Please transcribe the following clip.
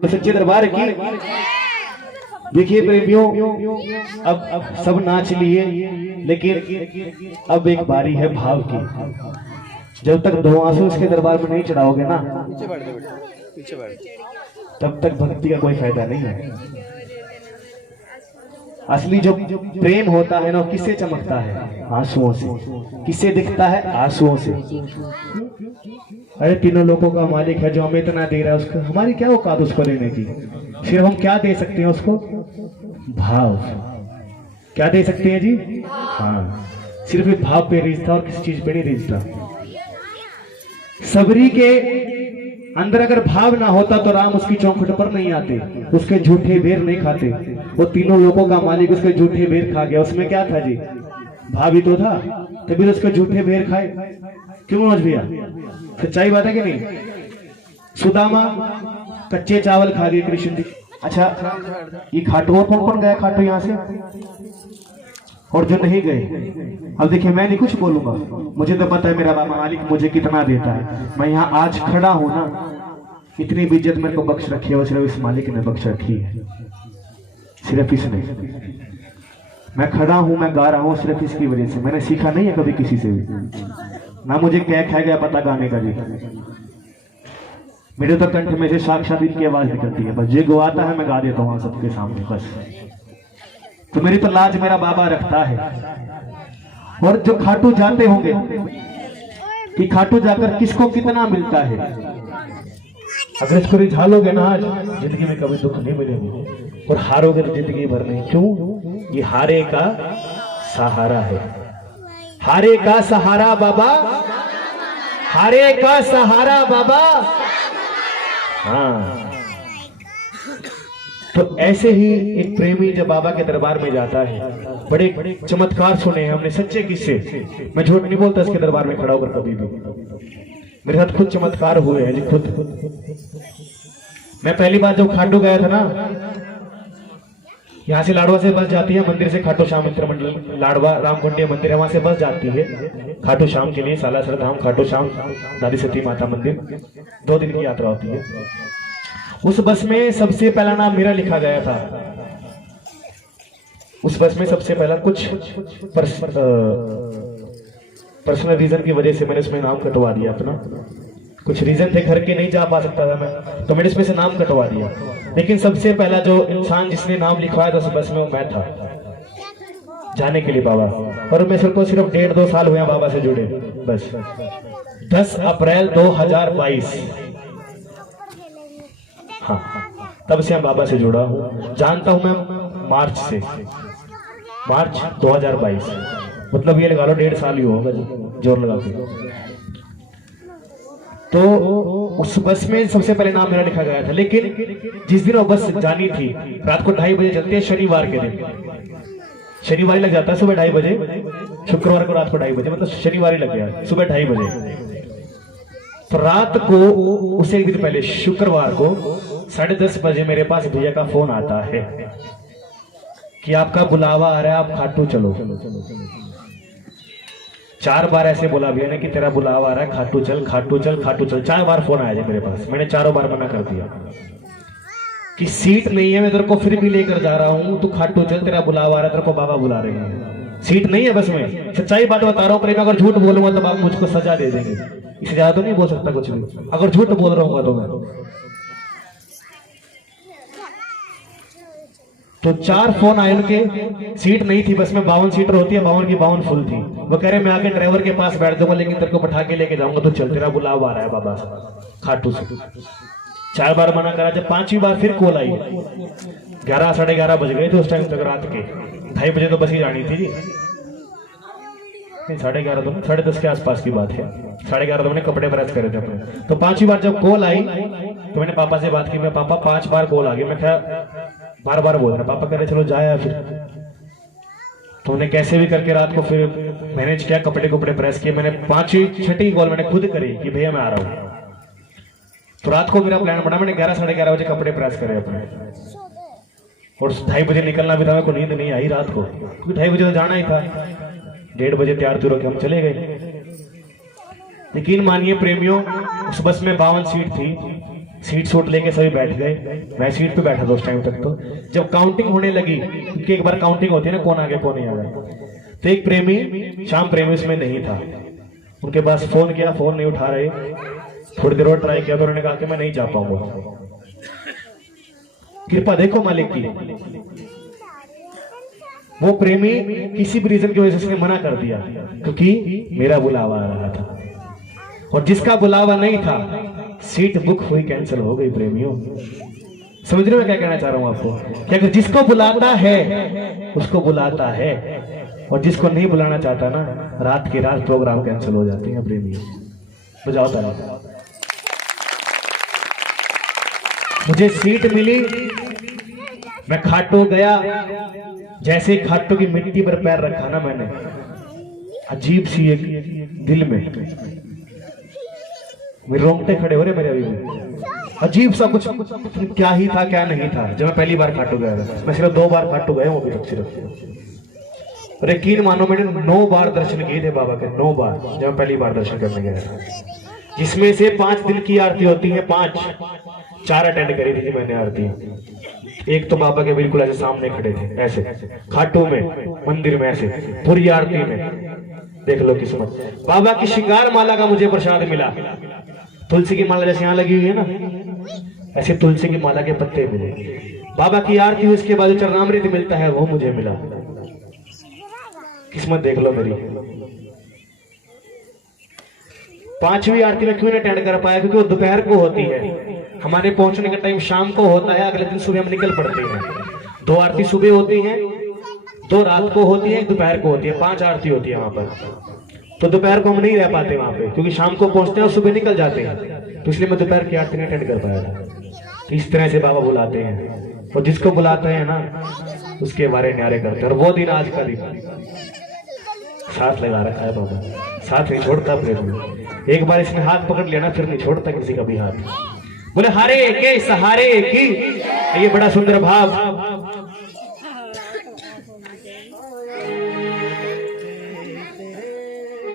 तो सच्चे दरबार की देखिए प्रेमियों, अब सब नाच लिए, लेकिन अब एक बारी है भाव की। जब तक दो आंसू इसके दरबार में नहीं चढ़ाओगे ना, तब तक भक्ति का कोई फायदा नहीं है। असली जो प्रेम होता है ना, किससे चमकता है? आंसुओं से। किससे दिखता है? आंसुओं से। अरे तीनों लोगों का मालिक है जो हमें इतना दे रहा है, उसको हमारी क्या औकात उसको देने की? सिर्फ हम क्या दे सकते हैं उसको? भाव। क्या दे सकते हैं जी? हाँ, सिर्फ एक भाव पे रिश्ता और किसी चीज पे नहीं रिश्ता। सबरी के अंदर अगर भाव ना होता तो राम उसकी चौखट पर नहीं आते, उसके झूठे बेर नहीं खाते। वो तीनों लोगों का मालिक उसके झूठे बेर खा गया। उसमें क्या था जी? भाव ही तो था, तभी तो उसके झूठे बेर खाए। क्यों मनोज भैया? सच्चाई बात है कि नहीं? सुदामा कच्चे चावल खा गए कृष्ण जी। अच्छा, ये खाटू और कौन कौन गया खाटू यहाँ से? और जो नहीं गए, अब देखिए मैं नहीं कुछ बोलूंगा, मुझे तो पता है मेरा बाबा मालिक मुझे कितना देता है। मैं यहाँ आज खड़ा हूं ना, इतनी भी इज्जत मेरे को बख्श रखी है वो सिर्फ इस मालिक ने बख्श रखी है, सिर्फ इसने। मैं खड़ा हूं, मैं गा रहा हूं सिर्फ इसकी वजह से। मैंने सीखा नहीं है कभी किसी से भी, ना मुझे क्या खा गया पता गाने का जी। मेरे तो कंठ में से साक्षात इनकी आवाज निकलती है, बस ये गवाता है मैं गा देता हूँ सबके सामने बस। तो मेरी तो लाज मेरा बाबा रखता है। और जो खाटू जाते होंगे कि खाटू जाकर किसको कितना मिलता है, अगर इसको रिझालोगे ना आज, जिंदगी में कभी दुख नहीं मिलेगी। और हारोगे तो जिंदगी भर नहीं। क्यों? ये हारे का सहारा है। हारे का सहारा बाबा, हारे का सहारा बाबा। हाँ, तो ऐसे ही एक प्रेमी जब बाबा के दरबार में जाता है, बड़े चमत्कार सुने हैं हमने, सच्चे किस्से। मैं झूठ नहीं बोलता इसके दरबार में खड़ा होकर कभी भी। मेरे साथ खुद चमत्कार हुए हैं जी, खुद। मैं पहली बार जब खाटू गया था ना, यहाँ से लाडवा से बस जाती है मंदिर से, खाटू श्याम मित्र मंडल लाडवा रामकुंडी मंदिर है, वहां से बस जाती है खाटू श्याम के लिए। सालासर धाम, खाटू श्याम, दादी सती माता मंदिर, 2 दिन की यात्रा होती है। उस बस में सबसे पहला नाम मेरा लिखा गया था। उस बस में सबसे पहला कुछ पर्सनल रीजन की वजह से मैंने इसमें नाम कटवा दिया अपना। कुछ रीजन थे, घर के नहीं जा पा सकता था मैं, तो मैंने इसमें से नाम कटवा दिया। लेकिन सबसे पहला जो इंसान जिसने नाम लिखवाया था उस बस में, वो मैं था जाने के लिए बाबा। और मैं सिर्फ 1.5-2 साल हुए बाबा से जुड़े बस। 10 अप्रैल 2022, हाँ, तब से हम बाबा से जुड़ा हूँ। जानता हूं मैं मार्च से, मार्च 2022, मतलब ये लगा लो 1.5 साल ही होगा जोर लगा के। तो उस बस में सबसे पहले नाम मेरा लिखा गया था। लेकिन जिस दिन वो बस जानी थी, रात को 2:30 बजे चलती है, शनिवार के दिन। शनिवार ही लग जाता है सुबह 2:30 बजे, शुक्रवार को रात को 2:30 बजे, मतलब शनिवार ही लग गया सुबह 2:30 बजे। तो रात को उसे एक दिन पहले शुक्रवार को 10:30 बजे मेरे पास भैया का फोन आता है कि आपका बुलावा आ रहा है, आप खाटू चलो। 4 बार ऐसे बोला भैया ने कि तेरा बुलावा आ रहा है, खाटू चल, खाटू चल, खाटू चल। 4 बार फोन आया मेरे पास, मैंने 4 बार मना कर दिया कि सीट नहीं है, मैं तेरे को फिर भी लेकर जा रहा हूं, तू खाटू चल, तेरा बुलावा आ रहा है, तेरे को बाबा बुला रहे हैं, सीट नहीं है बस में। सच्चाई बात बता रहा हूँ प्रेम, अगर झूठ बोलूंगा तो आप मुझको सजा दे देंगे, इससे ज्यादा तो नहीं बोल सकता कुछ भी, अगर झूठ बोल रहा हूँ तो मैं। तो 4 फोन आए उनके, सीट नहीं थी बस में, 52 सीटर होती है, 52 की 52 फुल थी। वो कह रहे मैं आके ड्राइवर के पास बैठ जाऊंगा, लेकिन तेरे को बैठा के लेके जाऊंगा, तो चल, तेरा बुलावा आ रहा है बाबा से, खाटू से। 4 बार मना करा, जब 5वीं बार फिर कॉल आई, 11 साढ़े 11 बज गए थे उस टाइम तक, रात के 2:30 बजे तो बस ही जानी थी जी। 11:30 तो 10:30 के आसपास की बात है, 11:30 तो मैंने कपड़े प्रेस करे थे अपने। तो 5वीं बार जब कॉल आई तो मैंने पापा से बात की, मैं पापा 5 बार कॉल आ गई, मैं क्या बार बोल रहा, पापा कह रहे चलो जाया फिर। तो उन्हें कैसे भी करके रात को फिर मैनेज किया, कपड़े प्रेस किए। मैंने 5वीं 6वीं कॉल मैंने खुद करी कि भैया मैं आ रहा हूँ। तो रात को मेरा प्लान बना, मैंने 11 साढ़े 11 बजे कपड़े प्रेस करे अपने, और 2:30 बजे निकलना भी था। मेरे को नींद नहीं आई रात को, क्योंकि 2:30 बजे तो जाना ही था। 1:30 बजे तैयार तुर होकर हम चले गए। यकीन मानिए प्रेमियों, उस बस में 52 सीट थी, सीट सूट लेके सभी बैठ गए, मैं सीट पे बैठा था उस टाइम तक। तो जब काउंटिंग होने लगी, क्योंकि एक बार काउंटिंग होती है ना, कौन आगे कौन नहीं आगे, तो एक प्रेमी, श्याम प्रेमी उसमें नहीं था। उनके पास फोन किया, फोन नहीं उठा रहे, थोड़ी देर और ट्राई किया तो उन्होंने कहा कि मैं नहीं जा पाऊंगा। कृपा देखो मालिक की। वो प्रेमी किसी भी रीजन की वजह से उसने मना कर दिया, क्योंकि मेरा बुलावा आ रहा था, और जिसका बुलावा नहीं था सीट बुक हुई, कैंसिल हो गई। प्रेमियों समझ रहे हो मैं क्या कहना चाह रहा हूं आपको, कि अगर जिसको बुलाता है उसको बुलाता है, और जिसको नहीं बुलाना चाहता ना, रात की रात प्रोग्राम कैंसिल हो जाते हैं। प्रेमियों बजाओ ताली। मुझे सीट मिली, मैं खाटू गया, जैसे ही खाटू की मिट्टी पर पैर रखा ना मैंने, अजीब सी एक दिल में मेरे रोंगटे खड़े हो रहे मेरे अभी में, अजीब सा कुछ, क्या ही था क्या नहीं था। जब मैं पहली बार खाटू गया था, मैं सिर्फ 2 बार खाटू गया हूँ अभी तक सिर्फ, और यकीन मानो मैंने 9 बार दर्शन किए थे बाबा के, 9 बार जब मैं पहली बार दर्शन करने गया था, जिसमें से 5 दिन की आरती होती है, 4 अटेंड करी थी मैंने आरती। एक तो बाबा के बिल्कुल ऐसे सामने खड़े थे, ऐसे खाटू में मंदिर में, ऐसे पूरी आरती में। देख लो किस्मत, बाबा की श्रृंगार माला का मुझे प्रसाद मिला। तुलसी की माला जैसे यहाँ लगी हुई है ना, ऐसे तुलसी की माला के पत्ते मिले। बाबा की आरती हुई, उसके बाद चरणामृत मिलता है, वो मुझे मिला। किस्मत देख लो मेरी। 5वीं आरती में क्यों नहीं अटेंड कर पाया, क्योंकि वो दोपहर को होती है, हमारे पहुंचने का टाइम शाम को होता है, अगले दिन सुबह हम निकल पड़ते हैं। 2 आरती सुबह होती है, 2 रात को होती है, 1 दोपहर को होती है, 5 आरती होती है वहां पर। तो दोपहर को हम नहीं रह पाते वहां पे, क्योंकि शाम को पहुंचते हैं और सुबह निकल जाते हैं, तो इसलिए मैं दोपहर की आरती नहीं अटेंड कर पाया था। तो इस तरह से बाबा बुलाते हैं, और जिसको बुलाते हैं ना उसके बारे न्यारे करते हैं। और वो दिन आज का दिन साथ लगा रखा है बाबा, साथ नहीं छोड़ता प्रेम। एक बार इसने हाथ पकड़ लिया ना, फिर नहीं छोड़ता किसी का भी हाथ। बोले हारे के सहारे की, ये बड़ा सुंदर भाव